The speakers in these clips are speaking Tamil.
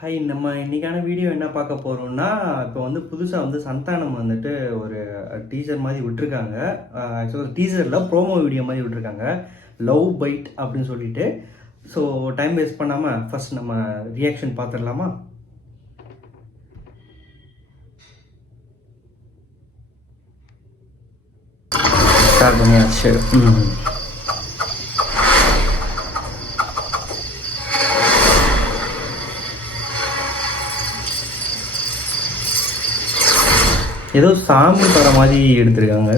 ஹாய், நம்ம இன்றைக்கான வீடியோ என்ன பார்க்க போகிறோம்னா, இப்போ வந்து புதுசாக வந்து சந்தானம் வந்துட்டு ஒரு டீசர் மாதிரி விட்டுருக்காங்க. ஆக்சுவலாக டீசரில் ப்ரோமோ வீடியோ மாதிரி விட்டுருக்காங்க, லவ் பைட் அப்படின்னு சொல்லிட்டு. ஸோ டைம் வேஸ்ட் பண்ணாமல் ஃபஸ்ட் நம்ம ரியாக்ஷன் பார்த்துடலாமா? ஸ்டார்ட் பண்ணியாச்சு. ஏதோ சாமி படம் மாதிரி எடுத்திருக்காங்க.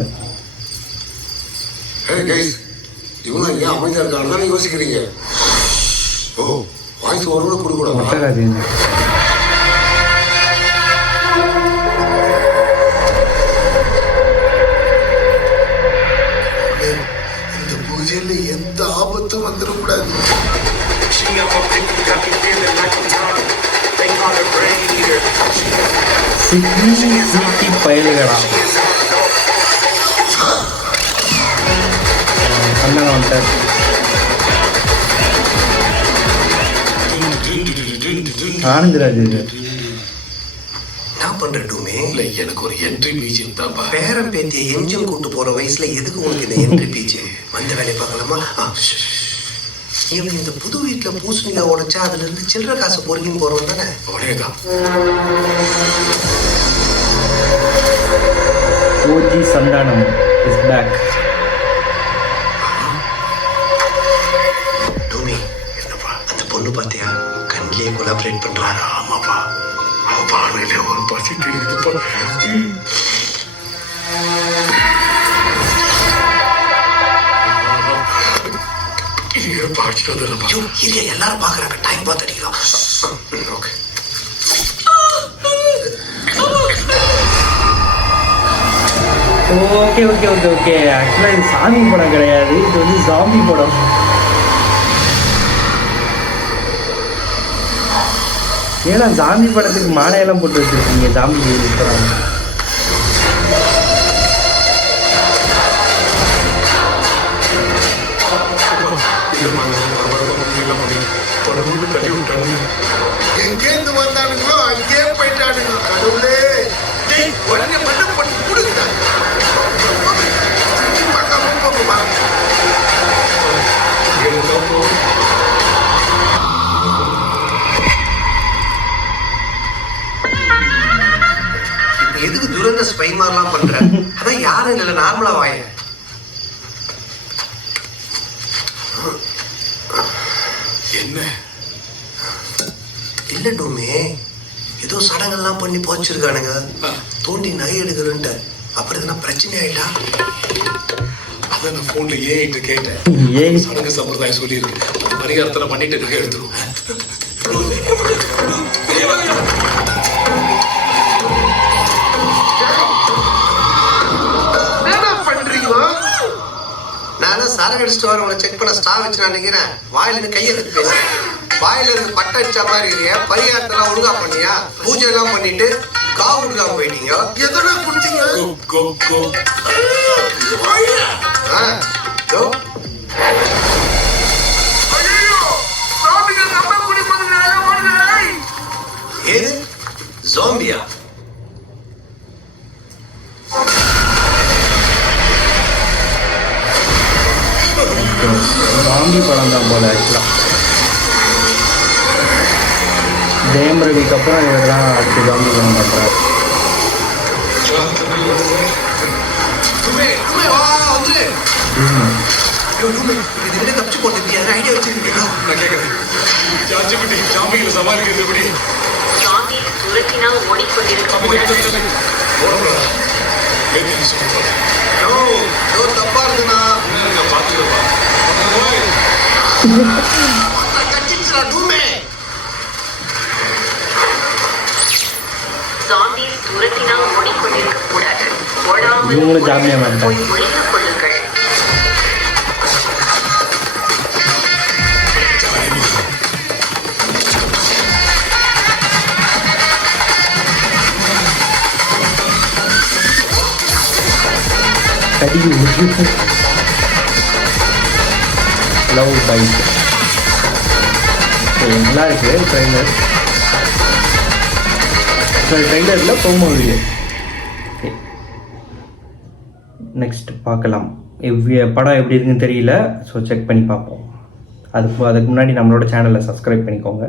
யோசிக்கிறீங்க இந்த பூஜையில எந்த ஆபத்தும் வந்துடக்கூடாது. பயலுகளா ஆனந்தராஜ் என்ன பண்றேன்டுமே எனக்கு ஒரு என்ட்ரி பீச் தான்ப்பா. பேரன் பேத்திய எம்ஜிஎம் கூட்டு போற வயசுல எதுக்கு உங்களுக்கு இந்த என்ட்ரி பீச்? வந்த வேலையை பார்க்கலாமா? இவன் இந்த புது வீட்டுல பூசணிக்காய் உடைச்சா அதுல இருந்து சில்லற காசு பொறுக்கின்னு போறோம் தானே. அவ்வளவுதான். OG Santhanam is back. Tommy, என்னப்பா அந்த பொண்ணு பாத்தியா? கண்ணிலேயே கொலாபரேட் பண்றாரு. ஆமாப்பா, அவ பார்வையில ஒரு பசி தெரியுதுப்பா. எல்லாரும் பாக்குறாங்க, டைம் பார்த்து அடிக்கலாம். Okay, okay okay okay okay ஆக்சுவலாக இது சாமி படம் கிடையாது, இது வந்து ஜாம்பி படம். ஏன்னா ஜாம்பி படத்துக்கு மாலையெல்லாம் போட்டு வச்சுருக்கீங்க, ஜாம்பி படம். எங்கேருந்து வந்தானுங்களோ அங்கேயே போயிட்டானுங்க. கடவுளே, உடனே மட்டும் பண்ணி கொடுங்க. எதுக்கு துரந்த ஸ்பை மாதிரிலாம் பண்ற? அதான் யாரும் இல்ல, நார்மலா வாய. என்ன இல்ல டோமே, ஏதோ சடங்கெல்லாம் பண்ணி போச்சிருக்கானுங்க. தோண்டி நகை எடுக்கிறன்ட்டு அப்புறம் எதுனா பிரச்சனை ஆயிட்டா? அதான் நான் போன்ல ஏன் கேட்டேன். சடங்கு சம்பிரதாயம் சொல்லி இருக்கு, பரிகாரத்தெல்லாம் பண்ணிட்டு நகை எடுத்துருவோம். நானும் சரக்கு அடிச்சுட்டு வர உங்களை செக் பண்ண ஸ்டாஃப் வச்சு நான் நினைக்கிறேன். வாயில இருந்து கையெழுத்து பேசுறேன். வாயில இருந்து பட்டை அடிச்ச மாதிரி இருக்கியா? பரிகாரத்தெல்லாம் ஒழுங்கா பண்ணியா? பூஜை எல்லாம் பண்ணிட்டு காவு விடுக்காம போயிட்டீங்க. எதனா குடிச்சீங்க? ஏது ஜோம்பியா? ஜாம்பி படம் தான் போல. ஆக்சுவலாக ஜெயம் ரவிக்கு அப்புறம் இவர் தான் அடுத்து ஜாம்பி படம் பண்ணுறாரு. தப்பா இருக்குண்ணா. இவங்களும் ஜாமியா மாட்டாங்க. கடி லவ் பைக் நல்லா இருக்குது ட்ரெயிலர். ட்ரெய்லரில் ப்ரோமோ வீடியோ. ஓகே, நெக்ஸ்ட் பார்க்கலாம். படம் எப்படி இருக்குன்னு தெரியல, ஸோ செக் பண்ணி பார்ப்போம். அதுக்கு முன்னாடி நம்மளோட சேனலை சப்ஸ்கிரைப் பண்ணிக்கோங்க.